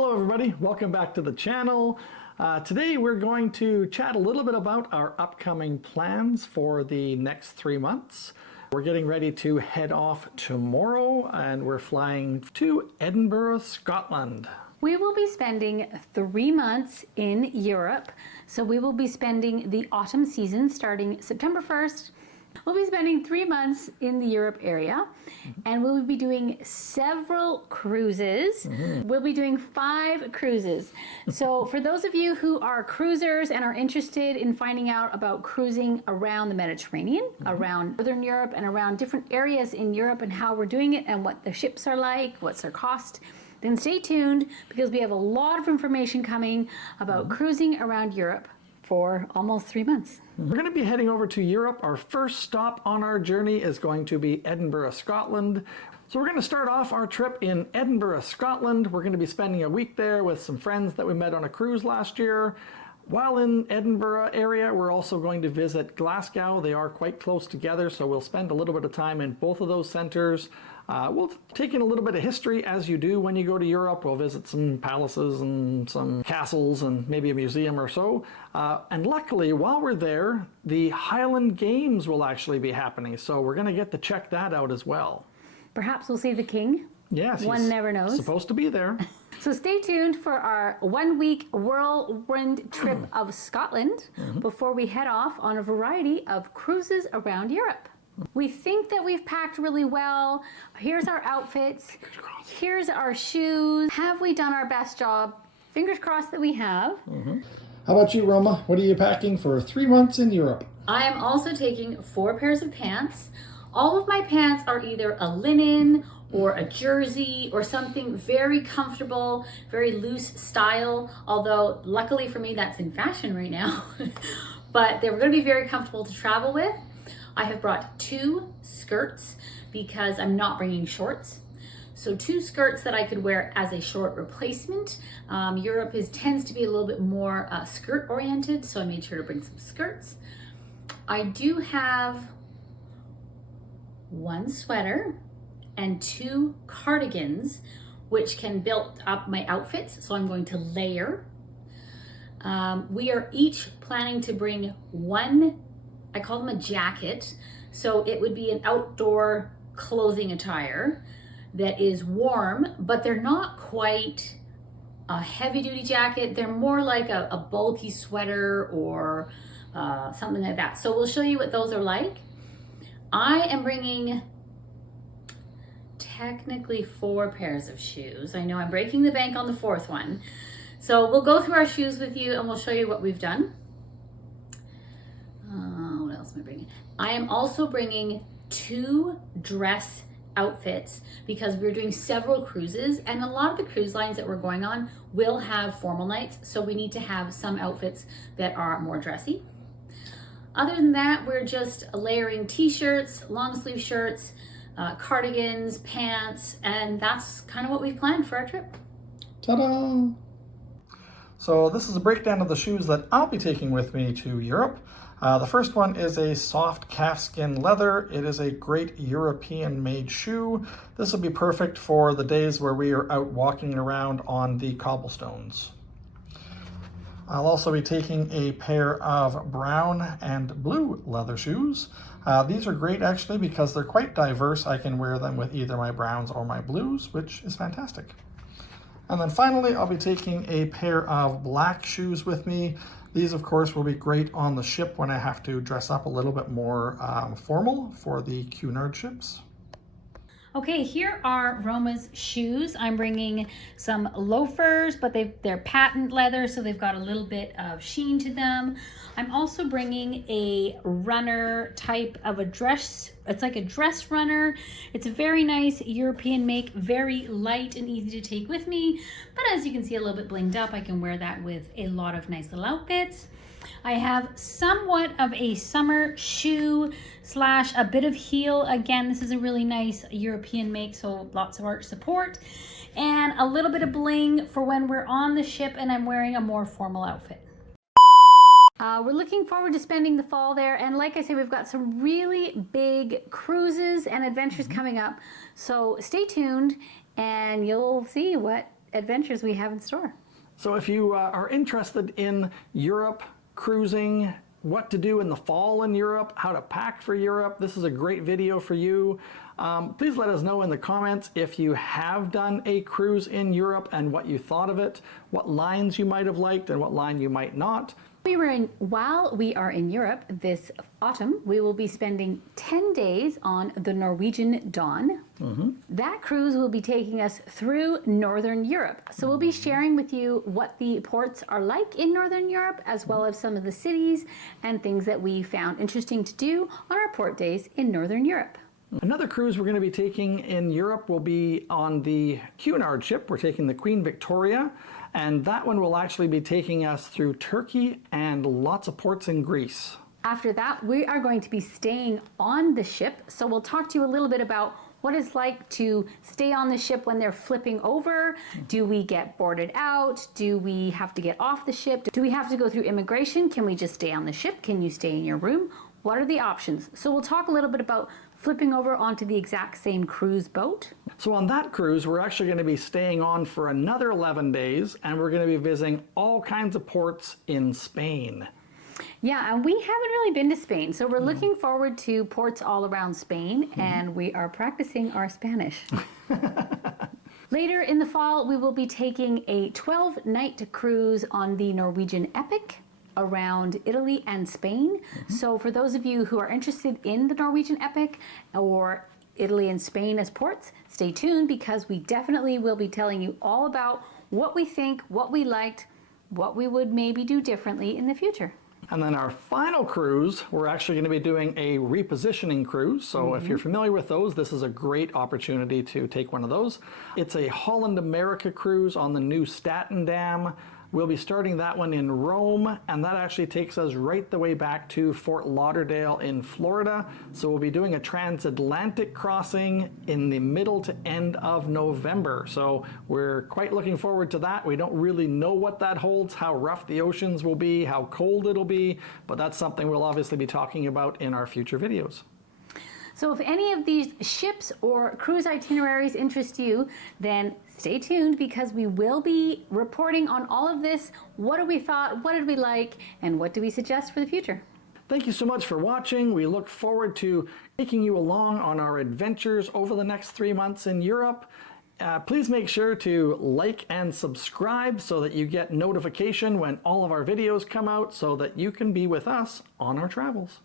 Hello everybody, welcome back to the channel. Today we're going to chat a little bit about our upcoming plans for the next 3 months. We're getting ready to head off tomorrow and we're flying to Edinburgh, Scotland. We will be spending 3 months in Europe. So we will be spending the autumn season starting September 1st. We'll be spending 3 months in the Europe area and we'll be doing several cruises. We'll be doing 5 cruises. So for those of you who are cruisers and are interested in finding out about cruising around the Mediterranean, around Northern Europe and around different areas in Europe and how we're doing it and what the ships are like, what's their cost, then stay tuned because we have a lot of information coming about cruising around Europe for almost 3 months. We're going to be heading over to Europe. Our first stop on our journey is going to be Edinburgh, Scotland. So we're going to start off our trip in Edinburgh, Scotland. We're going to be spending a week there with some friends that we met on a cruise last year. While in Edinburgh area, we're also going to visit Glasgow. They are quite close together, so we'll spend a little bit of time in both of those centers. We'll take in a little bit of history, as you do when you go to Europe. We'll visit some palaces and some castles and maybe a museum or so. And luckily, while we're there, the Highland Games will actually be happening, so we're going to get to check that out as well. Perhaps we'll see the king. Yes, one never knows. Supposed to be there. So stay tuned for our 1-week whirlwind trip of Scotland before we head off on a variety of cruises around Europe. We think that we've packed really well. Here's our outfits. Here's our shoes. Have we done our best job? Fingers crossed that we have. How about you, Roma? What are you packing for 3 months in Europe? I am also taking 4 pairs of pants. All of my pants are either a linen or a jersey or something very comfortable, very loose style, although luckily for me that's in fashion right now. But they're going to be very comfortable to travel with. I have brought 2 skirts because I'm not bringing shorts. So 2 skirts that I could wear as a short replacement. Europe tends to be a little bit more skirt oriented, so I made sure to bring some skirts. I do have 1 sweater and 2 cardigans, which can build up my outfits, so I'm going to layer. We are each planning to bring 1, I call them a jacket, so it would be an outdoor clothing attire that is warm, but they're not quite a heavy-duty jacket. They're more like a bulky sweater or something like that. So we'll show you what those are like. I am bringing technically 4 pairs of shoes. I know I'm breaking the bank on the 4th one. So we'll go through our shoes with you and we'll show you what we've done. What else am I bringing? I am also bringing 2 dress outfits because we're doing several cruises and a lot of the cruise lines that we're going on will have formal nights. So we need to have some outfits that are more dressy. Other than that, we're just layering t-shirts, long sleeve shirts, cardigans, pants, and that's kind of what we've planned for our trip. Ta-da! So this is a breakdown of the shoes that I'll be taking with me to Europe. The first one is a soft calfskin leather. It is a great European-made shoe. This will be perfect for the days where we are out walking around on the cobblestones. I'll also be taking a pair of brown and blue leather shoes. These are great actually because they're quite diverse. I can wear them with either my browns or my blues, which is fantastic. And then finally, I'll be taking a pair of black shoes with me. These, of course, will be great on the ship when I have to dress up a little bit more formal for the Cunard ships. Okay, here are Roma's shoes. I'm bringing some loafers, but they're patent leather, so they've got a little bit of sheen to them. I'm also bringing a runner type of a dress. It's like a dress runner. It's a very nice European make, very light and easy to take with me. But as you can see, a little bit blinged up. I can wear that with a lot of nice little outfits. I have somewhat of a summer shoe slash a bit of heel. Again, this is a really nice European make, so lots of arch support. And a little bit of bling for when we're on the ship and I'm wearing a more formal outfit. We're looking forward to spending the fall there. And like I said, we've got some really big cruises and adventures coming up. So stay tuned and you'll see what adventures we have in store. So if you are interested in Europe, cruising, what to do in the fall in Europe, how to pack for Europe, this is a great video for you. Please let us know in the comments if you have done a cruise in Europe and what you thought of it, what lines you might have liked and what line you might not. While we are in Europe this autumn, we will be spending 10 days on the Norwegian Dawn. That cruise will be taking us through Northern Europe. So we'll be sharing with you what the ports are like in Northern Europe, as well as some of the cities and things that we found interesting to do on our port days in Northern Europe. Another cruise we're going to be taking in Europe will be on the Cunard ship. We're taking the Queen Victoria, and that one will actually be taking us through Turkey and lots of ports in Greece. After that, we are going to be staying on the ship, so we'll talk to you a little bit about what it's like to stay on the ship when they're flipping over. Do we get boarded out? Do we have to get off the ship? Do we have to go through immigration? Can we just stay on the ship? Can you stay in your room? What are the options? So we'll talk a little bit about flipping over onto the exact same cruise boat. So on that cruise, we're actually going to be staying on for another 11 days, and we're going to be visiting all kinds of ports in Spain. Yeah, and we haven't really been to Spain, so we're looking forward to ports all around Spain, and we are practicing our Spanish. Later in the fall, we will be taking a 12-night cruise on the Norwegian Epic around Italy and Spain. So for those of you who are interested in the Norwegian Epic or Italy and Spain as ports, stay tuned, because we definitely will be telling you all about what we think, what we liked, what we would maybe do differently in the future. And then our final cruise, we're actually going to be doing a repositioning cruise. So if you're familiar with those, this is a great opportunity to take one of those. It's a Holland America cruise on the new Staten Dam. We'll be starting that one in Rome, and that actually takes us right the way back to Fort Lauderdale in Florida. So we'll be doing a transatlantic crossing in the middle to end of November. So we're quite looking forward to that. We don't really know what that holds, how rough the oceans will be, how cold it'll be, but that's something we'll obviously be talking about in our future videos. So if any of these ships or cruise itineraries interest you, then stay tuned, because we will be reporting on all of this. What do we thought, what did we like, and what do we suggest for the future? Thank you so much for watching. We look forward to taking you along on our adventures over the next 3 months in Europe. Please make sure to like and subscribe so that you get notification when all of our videos come out, so that you can be with us on our travels.